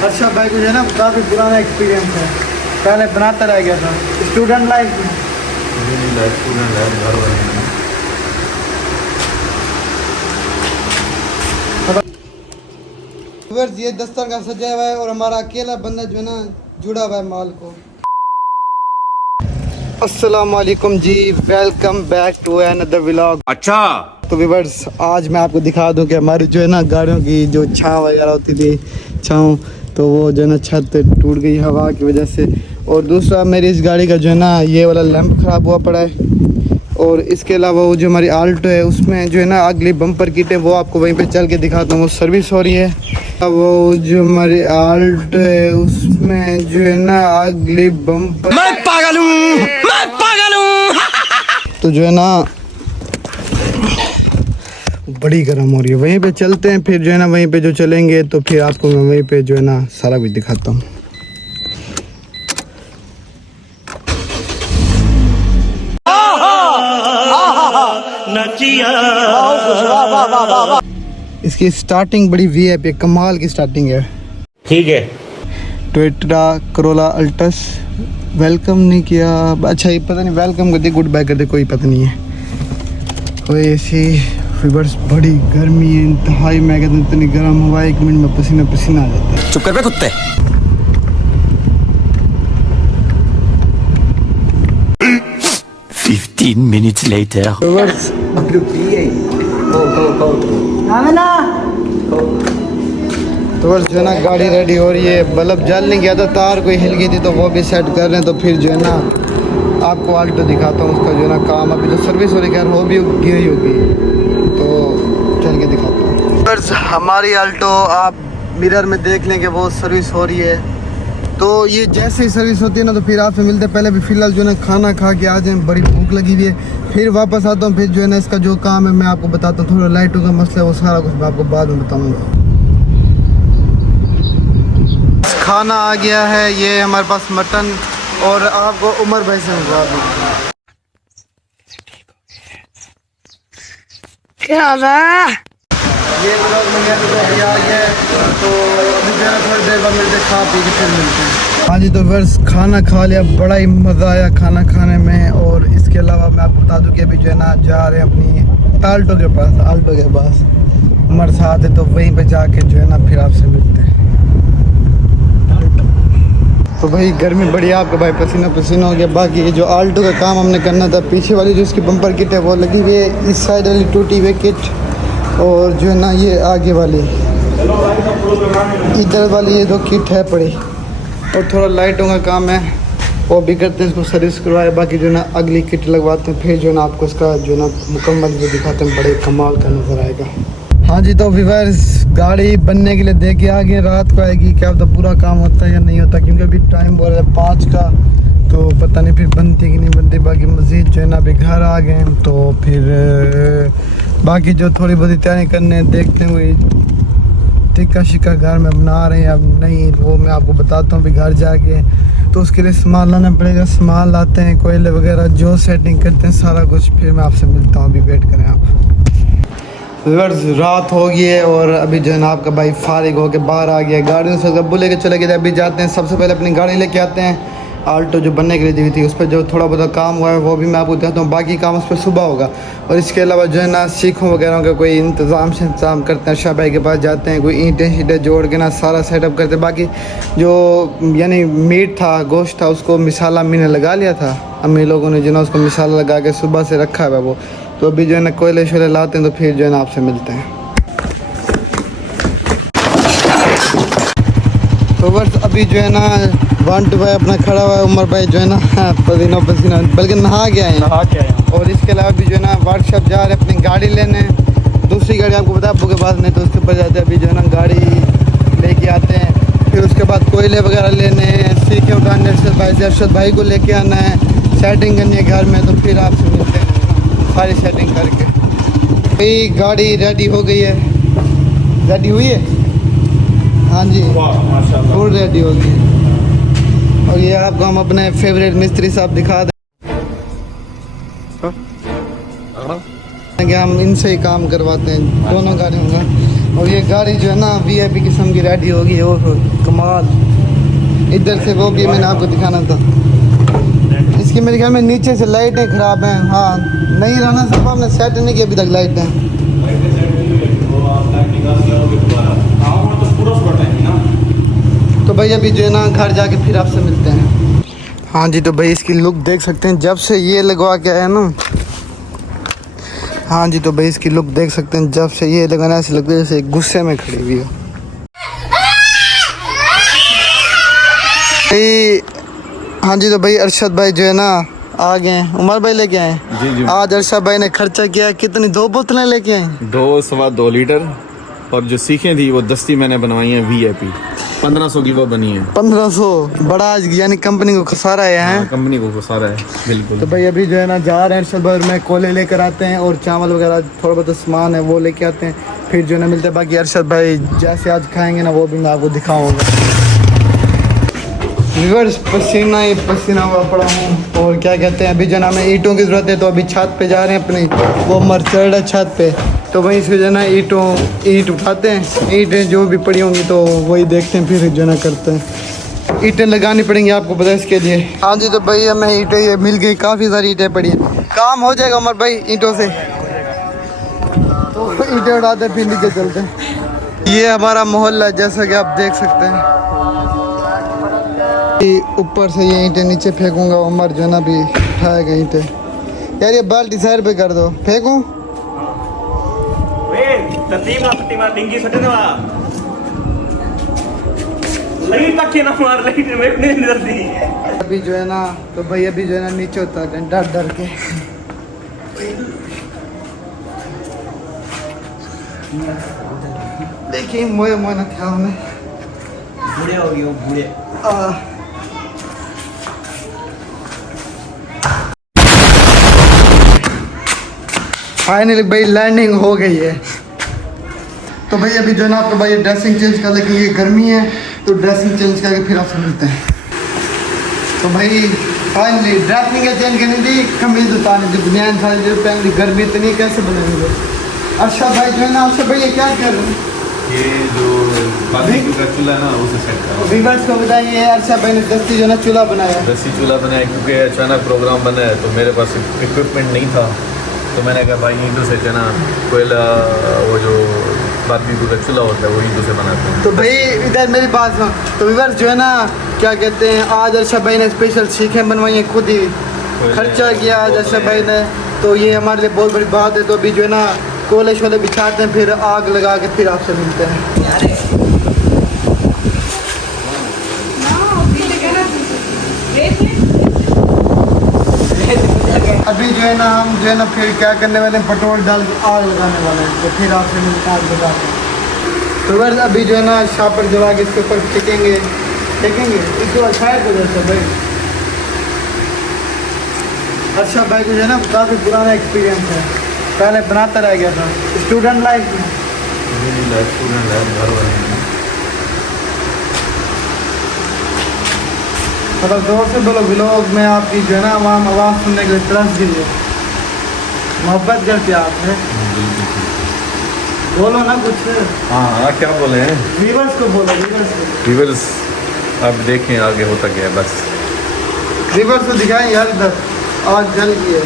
अच्छा भाई, मुझे ना काफ़ी पुराना एक्सपीरियंस है, पहले बनाता रह गया था। स्टूडेंट लाइफ में स्टूडेंट है, घर वाले ये दस्तर का सजा हुआ है और हमारा अकेला बंदा जो है ना जुड़ा हुआ है माल को। अस्सलाम वालेकुम जी, welcome back to another vlog. अच्छा तो व्यूअर्स, आज मैं आपको दिखा दूं कि हमारी जो है ना गाड़ियों की जो छाँव वगैरह होती थी, छाँव, तो वो जो है ना छत टूट गई हवा की वजह से। और दूसरा, मेरी इस गाड़ी का जो है ना ये वाला लैंप ख़राब हुआ पड़ा है। और इसके अलावा वो जो हमारी आल्टो है उसमें जो है ना अगली बम्पर किट है, वो आपको वहीं पे चल के दिखाता हूँ, वो सर्विस हो रही है। अब वो जो हमारी आल्टो है उसमें जो है ना अगली बम्पर, मैं पागल हूँ तो जो है ना बड़ी गर्म हो रही है। वहीं पे चलते हैं, फिर जो है ना वहीं पे जो चलेंगे तो फिर आपको मैं वहीं पे जो है ना सारा कुछ दिखाता हूँ। इसकी स्टार्टिंग बड़ी वीआईपी कमाल की स्टार्टिंग है। ठीक है। टोयोटा करोला अल्टस वेलकम नहीं किया, अच्छा ये पता नहीं वेलकम कर दे गुड बाय कर दे, कोई पता नहीं है। कोई ऐसी रिवर्स, बड़ी गर्मी है इंतहाई, मैं कहता हूँ इतनी गर्म हवा, 1 मिनट में पसीना पसीना आ जाता है। चुप कर बे कुत्ते। 15 minutes later. रिवर्स तो बस जो है ना गाड़ी रेडी हो रही है। बल्ब जल नहीं गया था, तार कोई हिल गई थी तो वो भी सेट कर रहे हैं। तो फिर जो है ना आपको आल्टो दिखाता हूँ, उसका जो है ना काम अभी तो सर्विस हो रही है, वो भी गई होगी तो चल के दिखाता हूँ। बस हमारी आल्टो आप मिरर में देख लें कि वो सर्विस हो रही है। तो ये जैसे ही सर्विस होती है ना तो फिर आपसे मिलते हैं। पहले भी फ़िलहाल जो है ना खाना खा के आ जाए, बड़ी भूख लगी हुई है, फिर वापस आता हूँ। फिर जो है ना इसका जो काम है मैं आपको बताता हूँ। थोड़ा लाइटों का मसला है, वो सारा कुछ मैं आपको बाद में बताऊँगा। खाना आ गया है, ये हमारे पास मटन, और आपको उमर भाई से मिलवा दूँ। क्या है ये लोग मैंने अभी आ गया है, तो अभी जो है ना थोड़ी देर बाद मिलते, खा पी के फिर मिलते हैं। हाँ जी, तो वर्ष खाना खा लिया, बड़ा ही मज़ा आया खाना खाने में। और इसके अलावा मैं आपको बता दूं कि अभी जो है ना जा रहे हैं अपनी आल्टो के पास, उमर साथ है, तो वहीं पे जाके जो है ना फिर आपसे मिलते हैं। तो भाई गर्मी बढ़िया, आपका भाई पसीना पसीना हो गया। बाकी ये जो आल्टो का काम हमने करना था, पीछे वाली जो इसकी बम्पर किट है वो लगी हुई है, इस साइड वाली टूटी हुई किट, और जो है ना ये आगे वाली इधर वाली ये 2 किट है पड़ी। और थोड़ा लाइटों का काम है, वो भी करते हैं, इसको सर्विस करवाए। बाकी जो है ना अगली किट लगवाते हैं, फिर जो है ना आपको इसका जो है ना मुकम्मल भी दिखाते हैं, बड़े कमाल का नज़र आएगा। हाँ जी, तो व्यूअर्स गाड़ी बनने के लिए दे के आ गए, रात को आएगी, क्या पता पूरा काम होता है या नहीं होता, क्योंकि अभी टाइम बोल रहा है 5 का, तो पता नहीं फिर बनती कि नहीं बनती। बाकी मज़ीद जो है ना अभी घर आ गए, तो फिर बाकी जो थोड़ी बहुत तैयारी करने देखते हुए टिक्का शिक्का घर में बना रहे हैं, अब नहीं वो मैं आपको बताता हूँ। अभी घर जाके तो उसके लिए सामान लाना पड़ेगा, सामान लाते हैं, कोयले वगैरह जो सेटिंग करते हैं सारा कुछ, फिर मैं आपसे मिलता हूँ। अभी वेट करें आप। रात हो गई है और अभी जो है ना आपका भाई फारिग होके बाहर आ गया, गाड़ियों से गब्बू लेके चले गए। अभी जाते हैं, सबसे पहले अपनी गाड़ी लेके आते हैं, आल्टो जो बनने के लिए दी हुई थी, उस पर जो थोड़ा बहुत काम हुआ है वो भी मैं आपको बताता हूँ। बाकी काम उस पर सुबह होगा। और इसके अलावा जो है ना सीखों वगैरह का कोई इंतज़ाम करते हैं, शाह भाई के पास जाते हैं, कोई ईंटें शीटें जोड़ के ना सारा सेटअप करते हैं। बाकी जो यानी मीट था, गोश्त था, उसको मिसाला मैंने लगा लिया था, अम्मी लोगों ने जो ना उसको मिसाला लगा के सुबह से रखा है वो। तो अभी जो है ना कोयले शोले लाते हैं, तो फिर जो है ना आपसे मिलते हैं। तो बस अभी जो है ना 1 भाई अपना खड़ा हुआ है, उमर भाई जो है ना पसीना बल्कि नहा गया है। और इसके अलावा भी जो है ना वर्कशॉप जा रहे हैं अपनी गाड़ी लेने, दूसरी गाड़ी आपको बता अब्बू के पास, नहीं तो उसके ऊपर जाते हैं। अभी जो है ना गाड़ी लेके आते हैं, फिर उसके बाद कोयले वगैरह लेने, सीखे उठाने, अरशद भाई को लेके आना है, सेटिंग करनी है घर में, तो फिर आपसे मिलते हैं सारी सेटिंग करके। भाई गाड़ी रेडी हो गई है, रेडी हुई है, हाँ जी फुल रेडी हो गई। और ये आपको हम अपने फेवरेट मिस्त्री साहब दिखा दें कि हम इनसे ही काम करवाते हैं, दोनों गाड़ियों का। और ये गाड़ी जो है ना VIP किस्म की रेडी होगी और कमाल। इधर से वो भी मैंने आपको दिखाना था। इसकी मेरे ख्याल में नीचे से लाइटें ख़राब हैं। हाँ नहीं राना साहब आपने सेट नहीं किया अभी तक लाइटें। तो भाई अभी जो है ना घर जाके फिर आपसे मिलते हैं। हाँ जी तो भाई इसकी लुक देख सकते हैं जब से ये लगवा के आया ना। हाँ जी तो भाई इसकी लुक देख सकते हैं जब से ये लगाना ऐसे लगता है जैसे गुस्से में खड़ी हुई हो। हाँ जी तो भाई अरशद भाई जो है ना आ गए। उमर भाई लेके आए जी। आज अरशद भाई ने खर्चा किया कितनी 2 बोतलें लेके आए 2.25 लीटर और जो सीखें थी वो दस्ती मैंने बनवाई है VIP 1500 की वो बनी है 1500 बड़ा यानी कंपनी को खसारा है, हाँ, कंपनी को सारा है बिल्कुल। तो भाई अभी जो है ना जा रहे हैं अरशद भाई और मैं कोले लेकर आते हैं और चावल वगैरह थोड़ा बहुत सामान है वो लेके आते हैं फिर जो है ना मिलते हैं। बाकी अरशद भाई जैसे आज खाएंगे ना वो भी मैं आपको दिखाऊंगा। रिवर्स पसीना ही पसीना हुआ पड़ा हूँ और क्या कहते हैं अभी जो ना हमें ईंटों की ज़रूरत है तो अभी छत पे जा रहे हैं अपनी वो मर्चर्ड है छत पे तो वहीं से जो है ना ईंट उठाते हैं। ईंटें जो भी पड़ी होंगी तो वही देखते हैं फिर जो ना करते हैं। ईंटें लगानी पड़ेंगी आपको पता है इसके लिए। हाँ जी तो भाई हमें ईंटें ये मिल गई काफ़ी सारी ईंटें पड़ी हैं। काम हो जाएगा उमर भाई ईंटों से तो ईंटें उठाते फिर नीचे चलते हैं। ये हमारा मोहल्ला है जैसा कि आप देख सकते हैं। ऊपर से ये ईंटें नीचे फेंकूंगा उमर जो है ना भी उठाएगा ईंटें। यार ये बाल्टी साइड पे कर दो फेंकूं अभी जो है ना तो भाई अभी जो है ना नीचे उतर रहे डर डर के। देखिए मोए मोए ना ख्याल में बूढ़े हो गए बूढ़े। फाइनली भाई लैंडिंग हो गई है। तो भाई अभी जो है ना आपको भाई ड्रेसिंग चेंज कर लेकिन ये गर्मी है तो ड्रेसिंग चेंज करके फिर आपसे मिलते हैं। तो भाई फाइनली ड्रेसिंग चेंज करनी थी कमीज उतारनी थी बनियान सारी जो पहन गर्मी इतनी कैसे बनेंगे। अरशद भाई जो है ना अरशद भाई ये क्या कर रहे हैं ये जो बारबेक्यू का चूल्हा है ना उसे सेट कर व्यूअर्स को बताइए अरशद भाई ने दस्ती जो है ना चूल्हा बनाया। दस्ती चूल्हा बनाया क्योंकि अचानक प्रोग्राम बना है तो मेरे पास इक्विपमेंट नहीं था तो मैंने कहा भाई ईंटों से जो ना कोयला वो जो बारबेक्यू का चूल्हा होता है वो ईंटों से बनाते हैं। तो भाई इधर मेरी बात सुनो तो व्यूअर्स जो है ना क्या कहते हैं आज अरशद भाई ने स्पेशल सीखें बनवाई हैं खुद ही खर्चा किया आज अरशद भाई ने तो ये हमारे लिए बहुत बड़ी बात है। तो अभी जो है ना कोले शोले बिछाते हैं फिर आग लगा के फिर आपसे मिलते हैं। अभी जो है ना हम जो है ना फिर क्या करने वाले हैं पेट्रोल डाल के आग लगाने वाले हैं तो फिर आपसे मिलते हैं आग लगा के। तो बस अभी जो है ना शापर जला के इसके ऊपर फेंकेंगे इसको अच्छा है तो भाई अच्छा भाई को जो है ना काफ़ी पुराना एक्सपीरियंस है पहले बनाता रह गया था स्टूडेंट लाइफ में। मतलब जोर से बोलो व्लॉग में आपकी जो है ना वहाँ आवाज़ सुनने के लिए तरस गई है मोहब्बत करते आपने बोलो ना कुछ। हाँ क्या बोले हैं व्यूअर्स को बोलो व्यूअर्स अब देखें आगे होता क्या है बस व्यूअर्स को दिखाएं यार इधर आग जल गई है।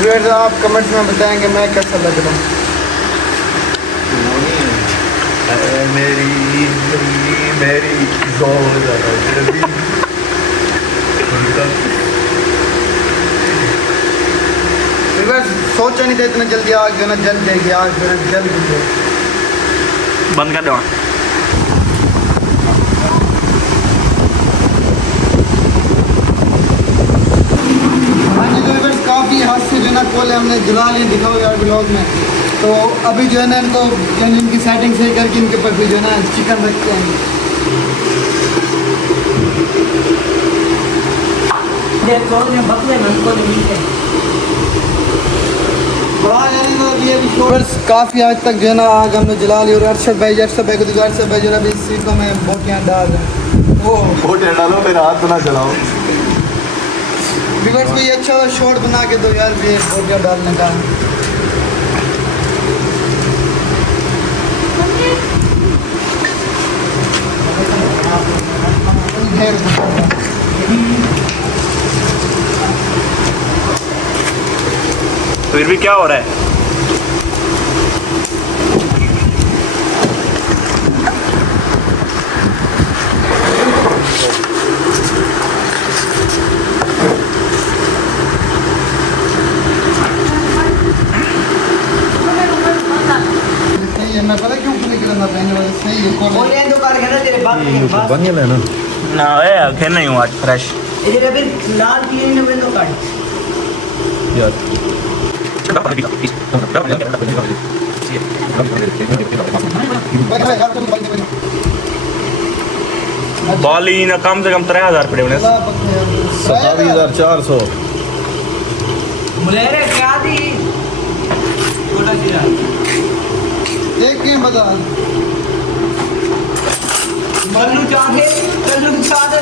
व्यूअर्स आप कमेंट्स में बताएंगे मैं कैसा लग रहा हूँ। मेरी सोचा नहीं था इतना जल्दी आग जो है ना जल जाएगी आग जो है जल गई है। बंद कर दो। हाँ जी तो बस काफ़ी हाथ से जो है ना कोले हमने जला लिए दिखाओ यार ब्लॉग में। तो अभी जो है ना इनको इनकी सेटिंग सही करके इनके ऊपर भी जो है ना चिकन रखते हैं। काफ़ी आज तक जो है ना आग हमने जला ली और अरशद भाई को दिखा अरशद भाई जो है अभी सीखों में बोटियाँ डाल रहे हैं। वो बोटियाँ डालो फिर हाथ ना चलाओ। व्यूअर्स को ये अच्छा शॉट बना के दो यार भी बोटियाँ डालने का। अभी क्या हो रहा है? सही है, मैं पता क्यों खुले करना पहले वाले सही है कौन और ये दुकान है ना तेरे बाप के पास बन गया ना ना खेल नहीं हूँ आज फ्रेश। इधर अभी लाल पीले ने में दुकान यार बॉल ही ना कम से कम 3000 पड़े उन्हें। 27,400 मुलेरे क्या दी छोटा जीरा एक गेम बता मल्लू चाहते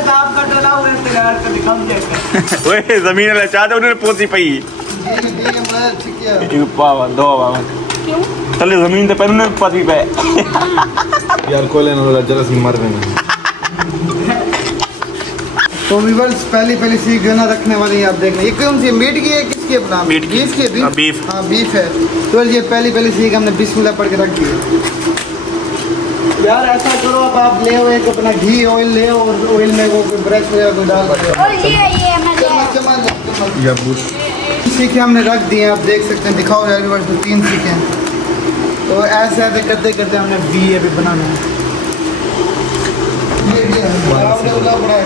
साहब का टोला हुए तैयार कर दिखा चेक कर ओए जमीन ले चाहते उन्होंने पोसी पई ये मैं ठीक है एक पावा दो पावा क्यों तले जमीन पे पहले पति पे यार कोई लेना होगा जरा सी मर गए तो व्यूअर्स पहली सीख जो है ना रखने वाली है आप देखना ये कौन सी मीट की है किसकी है अपना मीट की। बीफ की है बीफ। हाँ बीफ है तो ये पहली सीख हमने बिस्मिल्लाह पढ़ के रख दी है यार ऐसा करो आप ले आओ एक अपना घी ऑयल ले आओ और ऑयल में वो ब्रश वगैरह को डाल दो और ये मैं चम्मच या बूट सीखे हमने रख दिए हैं आप देख सकते हैं दिखाओ यार व्यूअर्स तो 3 सीखे हैं तो ऐसे करते करते हमने बी अभी बनाना है ये भी है बड़ा है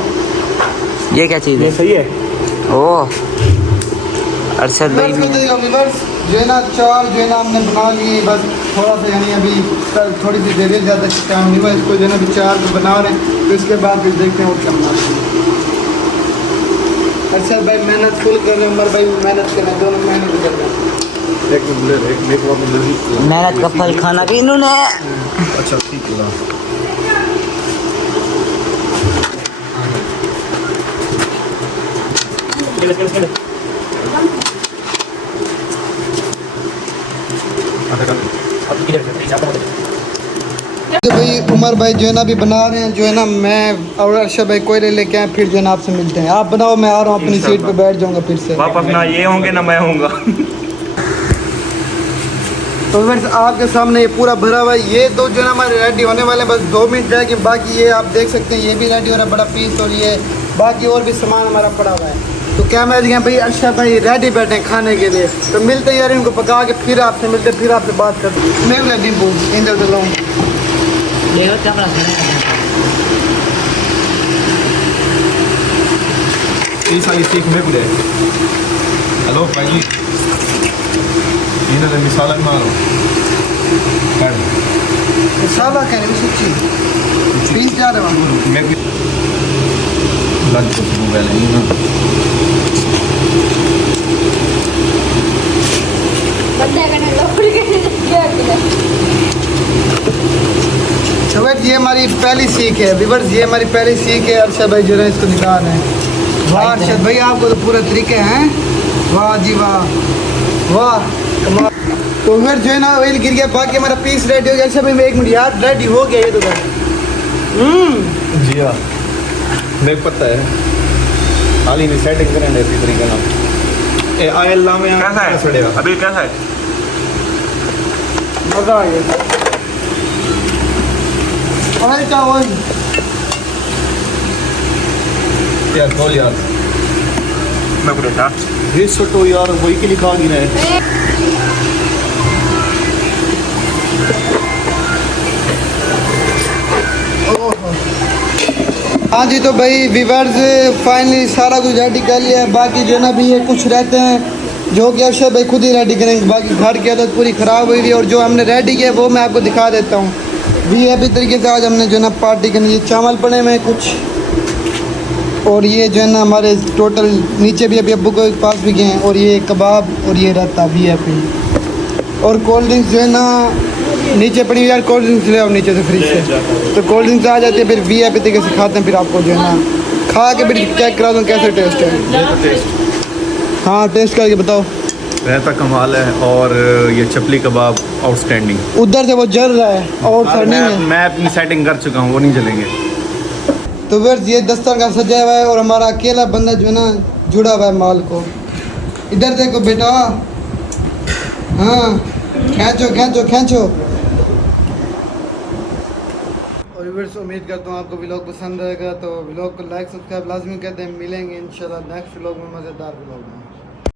ये क्या चीज ये सही है। ओह अरशद भाई व्यूअर्स जो है ना चावल जो है ना हमने बना लिए बस थोड़ा सा यानी अभी थोड़ी सी देर ज़्यादा काम नहीं हुआ इसको जो है ना अभी चावल को बना रहे हैं तो इसके बाद फिर देखते हैं और क्या बनाते हैं अच्छा भाई मेहनत फुल कर रहे हैं उमर भाई मेहनत कर रहे हैं दोनों मेहनत कर रहे हैं मेहनत का फल खाना भी इन्होंने अच्छा ठीक है तो भाई उमर भाई जो है ना अभी बना रहे हैं जो है ना मैं और अरशद भाई कोयले लेके आए फिर जो है ना आपसे मिलते हैं आप बनाओ मैं आ रहा हूँ अपनी सीट पे बैठ जाऊँगा फिर से वापस ना ये होंगे ना मैं होऊंगा। तो व्यूअर्स आपके सामने ये पूरा भरा हुआ है ये तो जो है ना हमारे रेडी होने वाले हैं बस 2 मिनट रह गए बाकी ये आप देख सकते हैं ये भी रेडी हो रहा है बड़ा पीस और ये बाकी और भी सामान हमारा पड़ा हुआ है तो क्या मैं गया भाई अरशद भाई रेडी बैठे हैं खाने के लिए तो मिलते हैं यार इनको पका के फिर आपसे मिलते हैं फिर आपसे बात करते हैं मैं बोला डिम्पू इंदर तो लाऊँ देखो कैमरा ये सारी सीख में बुले हेलो भाई जी इन्हें मिसाल मारो साला कह रहे सच्ची पीस जा रहे हैं मैं लंच को मोबाइल नहीं ना बंदे करने लोड़ी के तो ये हमारी पहली सीख है व्यूअर्स ये हमारी पहली सीख है अरशद भाई जो है इसको निकाल रहे हैं वाह अरशद भाई आपको तो पूरे तरीके हैं वाह जी वाह वाह कमाल तो फिर जो है ना ऑयल गिर गया बाकी हमारा पीस रेडी हो गया अरशद भाई 1 मिनट यार रेडी हो गया ये तो जी हाँ मेरे पता है हाल ही में सेटिंग करें इसी तरीके ना ए आयल ला में कैसा है सड़ेगा अभी कैसा है? मज़ा आ गया ऑयल का ऑयल यार खोल यार मैं बोल रहा ये छोटो यार वही के लिखा नहीं रहे हाँ जी तो भाई व्यूअर्स फाइनली सारा कुछ रेडी कर लिया है बाकी जो ना भी ये कुछ रहते हैं जो कि अरशद भाई खुद ही रेडी करेंगे बाकी घर की हालत पूरी ख़राब हुई है और जो हमने रेडी किया वो मैं आपको दिखा देता हूँ भी अभी तरीके से आज हमने जो ना पार्टी करनी ये चावल पड़े हुए हैं कुछ और ये जो है ना हमारे टोटल नीचे भी अभी अब्बू के पास भी गए हैं और ये कबाब और ये रहता भी है और कोल्ड ड्रिंक्स जो है ना नीचे पड़ी हुई यार कोल्ड ड्रिंक्स ले आओ नीचे से फ्रिज से तो कोल्ड ड्रिंक्स आ जाती है फिर वी आई पी तरीके से खाते हैं फिर आपको जो है ना खा के फिर चेक करा दूँ कैसे टेस्ट है ये तो टेस्ट हाँ टेस्ट करके बताओ रहता कमाल है और ये चपली कबाब आउटस्टैंडिंग उधर से वो जल रहा है और सड़ने में मैं अपनी सेटिंग कर चुका हूँ वो नहीं चलेंगे तो फिर ये दस्तर का सजाया हुआ है और हमारा अकेला बंदा जो है ना जुड़ा हुआ है माल को इधर देखो बेटा हाँ खींचो खींचो खींचो। और व्यूअर्स उम्मीद करता हूँ आपको व्लॉग पसंद आएगा, तो व्लॉग को लाइक सब्सक्राइब लाजमी कर दें। मिलेंगे इंशाल्लाह नेक्स्ट व्लॉग में, मज़ेदार व्लॉग में।